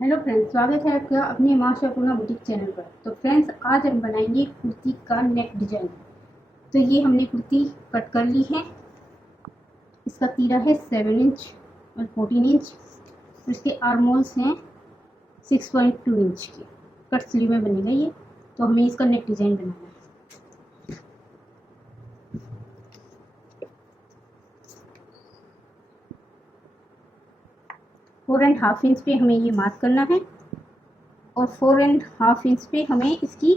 Hello friends, स्वागत है आपका अपने माँ शाकुना बुटीक चैनल पर। तो फ्रेंड्स, आज हम बनाएंगे कुर्ती का नेक डिजाइन। तो ये हमने कुर्ती कट कर ली है। इसका तीरा है 7 इंच और 14 इंच। और इसके आर्मोल्स हैं 6.2 इंच के। कट स्लीव में बनेगा ये। तो हमें इसका नेक डिजाइन बनाना है। 4.5 इंच पे हमें ये मार्क करना है और 4.5 इंच पे हमें इसकी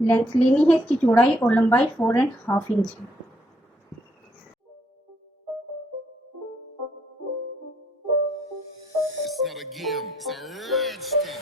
लेंथ लेनी है। इसकी चौड़ाई और लंबाई 4.5 इंच है। It's not a game, it's a rich thing.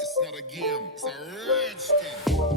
It's not a game, it's a rich thing.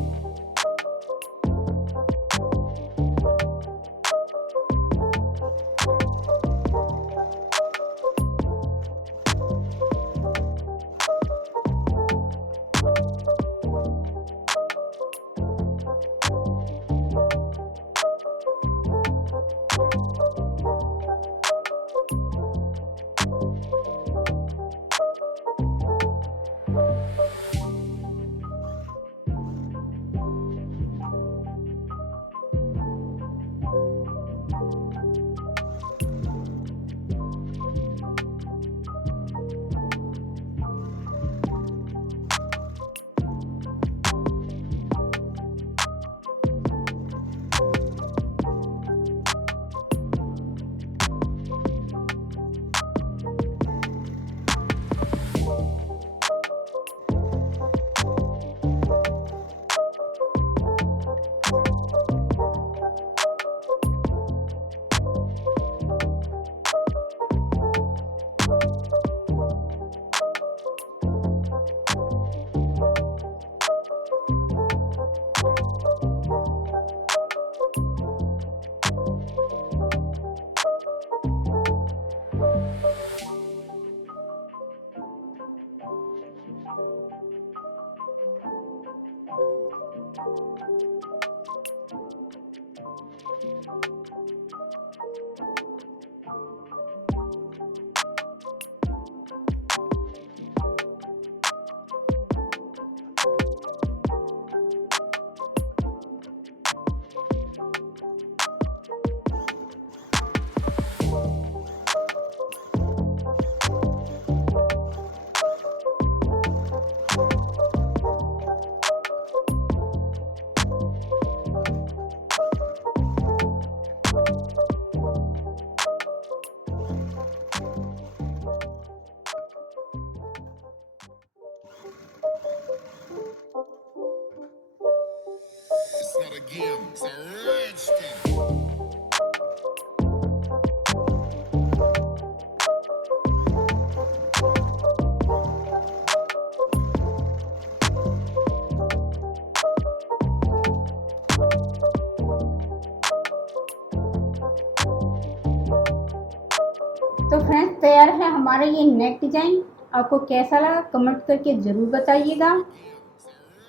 हमारा ये नेक डिज़ाइन आपको कैसा लगा कमेंट करके ज़रूर बताइएगा।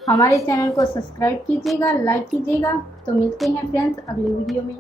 हमारे चैनल को सब्सक्राइब कीजिएगा, लाइक कीजिएगा। तो मिलते हैं फ्रेंड्स अगली वीडियो में।